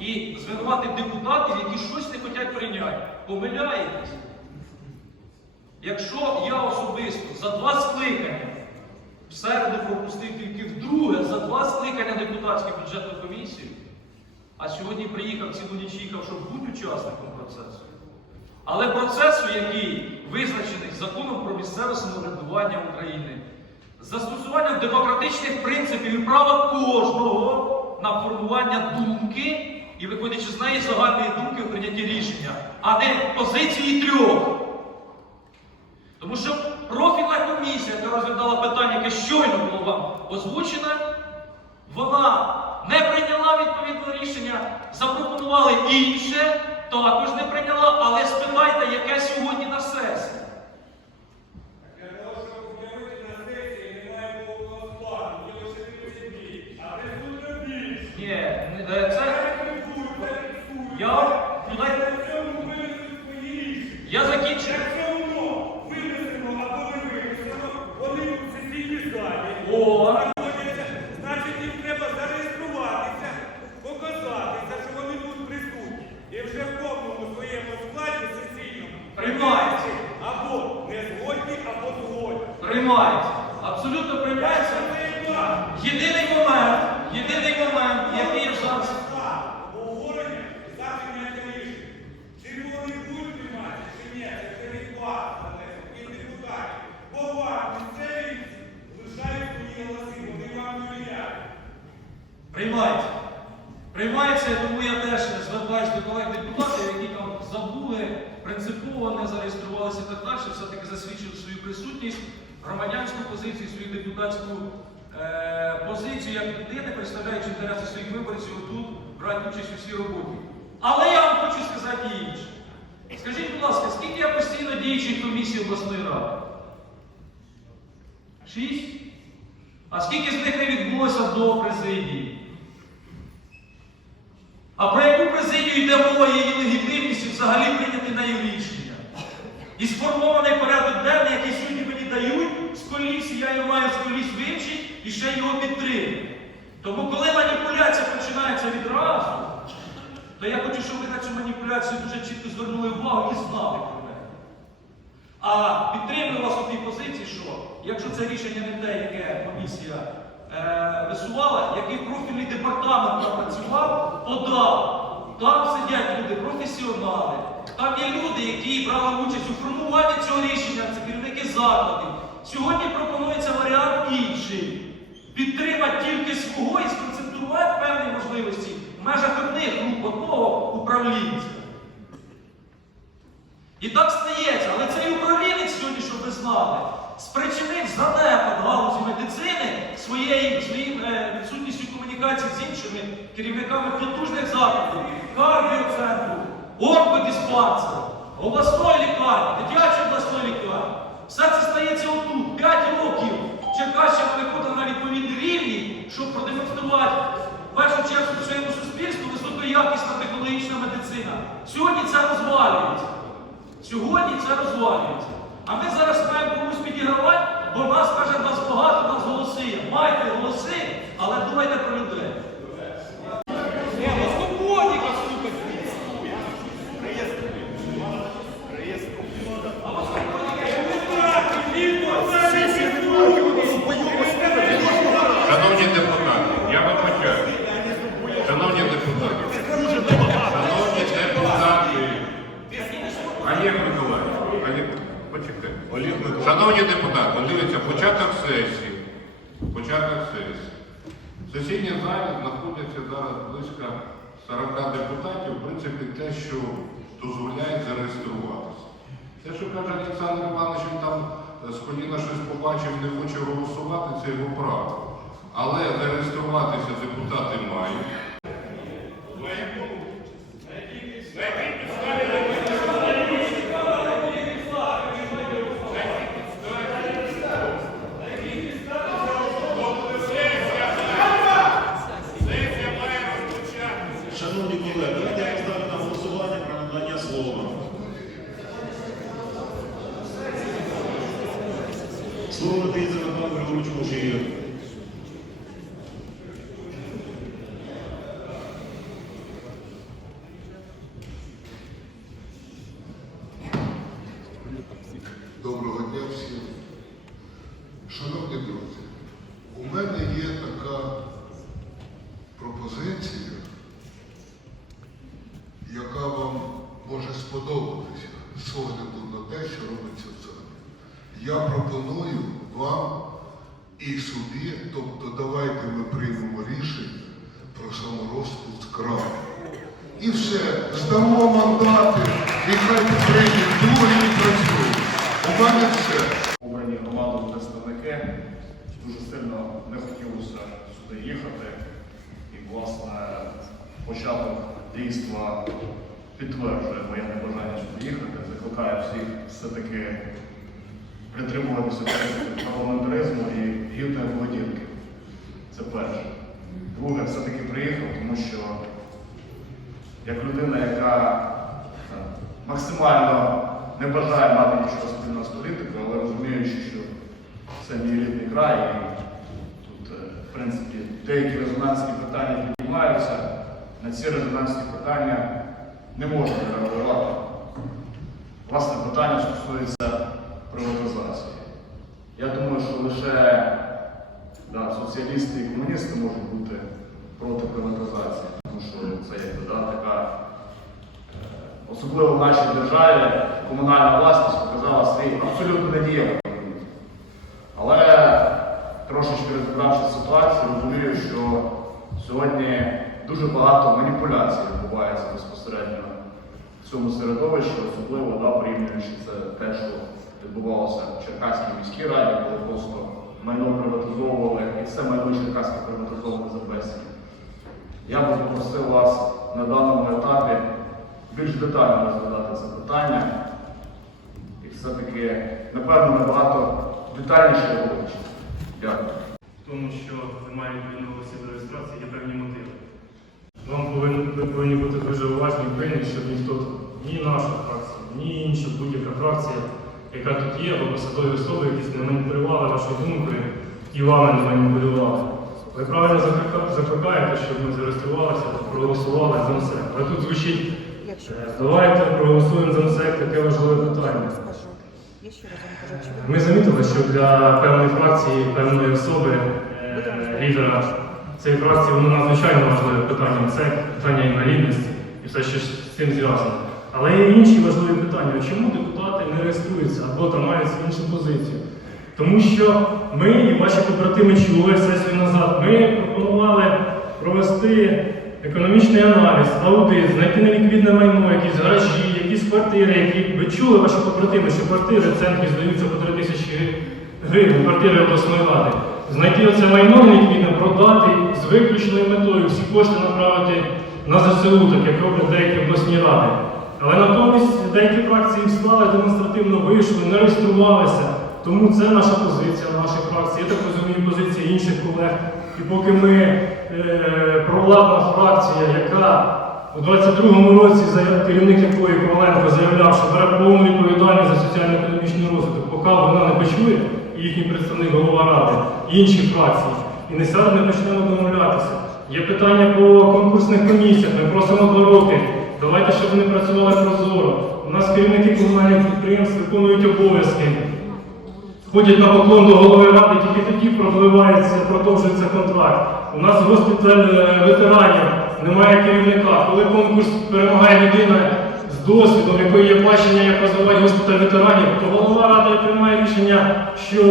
і звинуватити депутатів, які щось не хочуть прийняти. Помиляєтесь. Якщо я особисто за два скликання в середу пропустив тільки вдруге за два скликання депутатської бюджетної комісії, а сьогодні приїхав цілу ніч їхав, щоб бути учасником процесу. Але процесу, який визначений законом про місцеве самоврядування України, з застосуванням демократичних принципів і права кожного на формування думки і виходячи з неї загальної думки в прийнятті рішення, а не позиції трьох. Тому що профільна комісія, яка розглядала питання, яке щойно було вам озвучене, вона не прийняла відповідне рішення, запропонували інше, також не прийняла, але спитайте, яке сьогодні на сесії. Для того, щоб об'явити на сесії, немає повного складу, є лише 30 днів. А результат більше. Ні, не- е, це я На цьому винесуть свої рішення. я закінчую. Якщо воно винесено або не винесено, вони в сесійній залі. О, знаходяться, Значить, їм треба зареєструватися, показатися, що вони тут присутні. І вже в повному своєму складі сесійному Приймається. або не згодні, або згодні. приймається. Абсолютно приймається. Це так. Єдиний момент, єдиний момент, який я зараз. Обговорення за прийняття рішення. Чи вони будуть приймати, чи ні, це від вас залежить, від депутатів. Бо вам місцеві лишають свої голоси, вони вам довіряють. Приймається. Приймається, тому я теж звертаюся до колег депутатів, які там забули, принципово не зареєструвалися так далі, все-таки засвідчили свою присутність, громадянську позицію, свою депутатську е, позицію як людини, представляючи інтереси своїх виборців, тут брати участь у всій роботі. Але я вам хочу сказати інше. Скажіть, будь ласка, скільки я постійно діючих комісій обласної ради? Шість? А скільки з них не відбулося до президії? А про яку президію йде мова її легітимність взагалі прийняти нею рішення? І сформований порядок денний, який сьогодні мені дають з коліс, і я його маю з коліс вивчити і ще його підтримати. Тому коли маніпуляція починається відразу, то я хочу, щоб ви на цю маніпуляцію дуже чітко звернули увагу і знали про мене. А підтримую вас у тій позиції, що якщо це рішення не те, яке комісія е, висувала, який профільний департамент подав. Там сидять люди, професіонали, там є люди, які брали участь у формуванні цього рішення, це керівники закладів. Сьогодні пропонується варіант інший. Підтримати тільки свого і сконцентрувати певні можливості в межах одних груп одного управлінця. І так стається, але цей управлінець сьогодні, щоб ви знали, спричинив занепад галузі медицини своєю, своїм е, відсутністю комунікації з іншими керівниками потужних закладів, кардіоцентру, онкодиспансеру, обласної лікарні, дитячої обласної лікарні. Все це стається отут. П'ять років Черкащина виходила на відповідні рівні, щоб продемонструвати в першу чергу своєму суспільству високоякісна технологічна медицина. Сьогодні це розвалюється. Сьогодні це розвалюється. А ми зараз маємо комусь підігравати, бо нас каже, нас багато, нас голоси. Майте голоси, але думайте про людей. Ну. Шановні депутати, я вибачаю. Шановні депутати, шановні депутати, Олег Миколаївич, Олег, почекайте. Шановні депутати, дивіться, початок сесії. Початок сесії. В сесійній залі знаходяться зараз близько 40 депутатів, в принципі, те, що дозволяє зареєструватися. Те, що каже Олександр Іванович, він там е, з коліна щось побачив, не хоче голосувати, це його право. дуже Доброго дня всім. Шановні друзі, у мене є така пропозиція, яка вам може сподобатися з огляду на те, що робиться в залі. Я пропоную вам і собі, тобто давайте ми приймемо рішення про саморозпуск ради. І все, здамо мандати, і хай прийде другі і працює. У мене все. обрані громадою представники. Дуже сильно не хотілося сюди їхати. І, власне, початок дійства підтверджує моє небажання сюди їхати. Закликаю всіх все-таки притримуватися парламентаризму і гідної поведінки. Це перше. Друге, все-таки приїхав, тому що як людина, яка е, максимально не бажає мати нічого спільного з політикою, але розуміючи, що це мій рідний край, і тут, е, в принципі, деякі резонансні питання піднімаються, на ці резонансні питання не можна реагувати. Власне, питання стосується приватизації. Я думаю, що лише да, соціалісти і комуністи можуть бути проти приватизації, тому що це якби, да, така Е, особливо в нашій державі, комунальна власність показала свій абсолютно недієвий. Але трошечки розібравши ситуацію, розумію, що сьогодні дуже багато маніпуляцій відбувається безпосередньо в цьому середовищі, особливо да, що відбувалося в Черкаській міській раді, коли просто майно приватизовували, і все майно Черкаське приватизовували за безцінь. Я би попросив вас на даному етапі більш детально розглядати це питання і все-таки, напевно, набагато детальніше його. Дякую. В тому, що немає відповідного до реєстрації, є певні мотиви. Вам повинні, ви повинні бути дуже уважні і пильні, щоб ніхто, ні наша фракція, ні інша будь-яка фракція, яка тут є, або посадові особи, якісь не маніпулювали вашою думкою і вами не маніпулювали. Ви правильно закликаєте, щоб ми зареєструвалися, проголосували за МСЕК. Але тут звучить, е, давайте проголосуємо за МСЕК, таке важливе питання. Ми замітили, що для певної фракції, певної особи, е, лідера цієї фракції, воно надзвичайно важливе питання. Це питання інвалідності і все, що з цим зв'язано. Але є інші важливі питання. Чому депутати не реєструються або там мають іншу позицію? Тому що ми і ваші побратими чули сесію назад. Ми пропонували провести економічний аналіз, аудит, знайти неліквідне майно, якісь гаражі, якісь квартири, які ви чули ваші побратими, що квартири в центрі здаються по 3 тисячі гривень, квартири обласної ради. Знайти оце майно неліквідне, продати з виключною метою, всі кошти направити на ЗСУ, так як роблять деякі обласні ради. Але натомість деякі фракції встали, демонстративно вийшли, не реєструвалися. Тому це наша позиція нашої фракції. Я так розумію, позиція інших колег. І поки ми е, провладна фракція, яка у 22-му році керівник якої Коваленко заявляв, що бере повну відповідальність за соціально-економічний розвиток, поки вона не почує, і їхній представник голова ради, і інші фракції, і не сяде, не почнемо домовлятися. Є питання по конкурсних комісіях, ми просимо два роки. Давайте, щоб вони працювали прозоро. У нас керівники комунальних підприємств виконують обов'язки. Ходять на поклон до голови ради, тільки тоді пропливається, продовжується контракт. У нас госпіталь е, ветеранів, немає керівника. Коли конкурс перемагає людина з досвідом, якої є бачення, як розвивати госпіталь ветеранів, то голова ради приймає рішення, що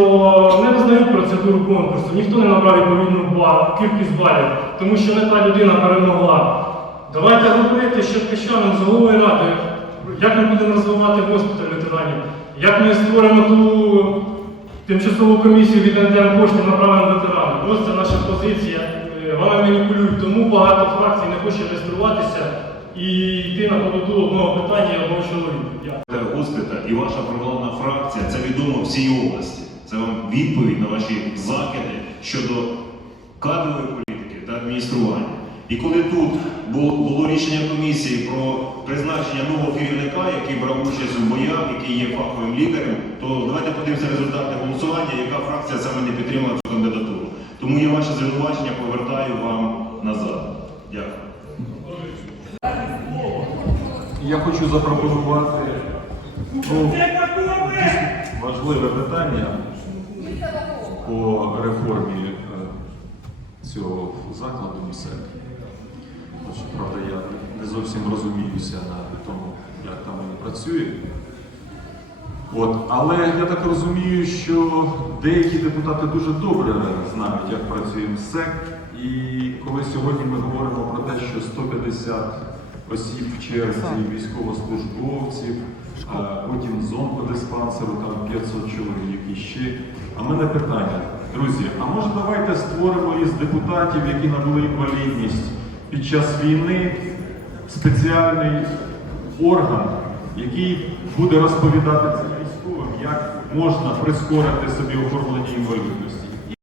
не визнають процедуру конкурсу. Ніхто не набрав відповідну кількість балів, тому що не та людина перемогла. Давайте говорити ще піщаним з головою ради, як ми будемо розвивати госпіталь ветеранів, як ми створимо ту тимчасову комісію віднайдемо кошти направимо ветеранам. Ось це наша позиція. Е, Вами маніпулюють, тому багато фракцій не хоче реєструватися і йти на поводу одного питання одного чоловіка. Госпіталь і ваша провладна фракція це відомо всій області. Це вам відповідь на ваші закиди щодо кадрової політики та адміністрування. І коли тут було, було рішення комісії про призначення нового керівника, який брав участь у боях, який є фаховим лікарем, то давайте подивимося результати голосування, яка фракція саме не підтримала цю кандидатуру. Тому я ваше звинувачення повертаю вам назад. Дякую. Я хочу запропонувати ну, важливе питання по реформі е, цього закладу МСЕК. Хоч, правда, я не зовсім розуміюся на тому, як там вони працюють. От, але я так розумію, що деякі депутати дуже добре знають, як працює МСЕК. І коли сьогодні ми говоримо про те, що 150 осіб в черзі військовослужбовців, а потім з онкодиспансеру, там 500 чоловік і ще. А мене питання, друзі, а може давайте створимо із депутатів, які набули інвалідність під час війни, спеціальний орган, який буде розповідати цим військовим, як можна прискорити собі оформлення інвалідності,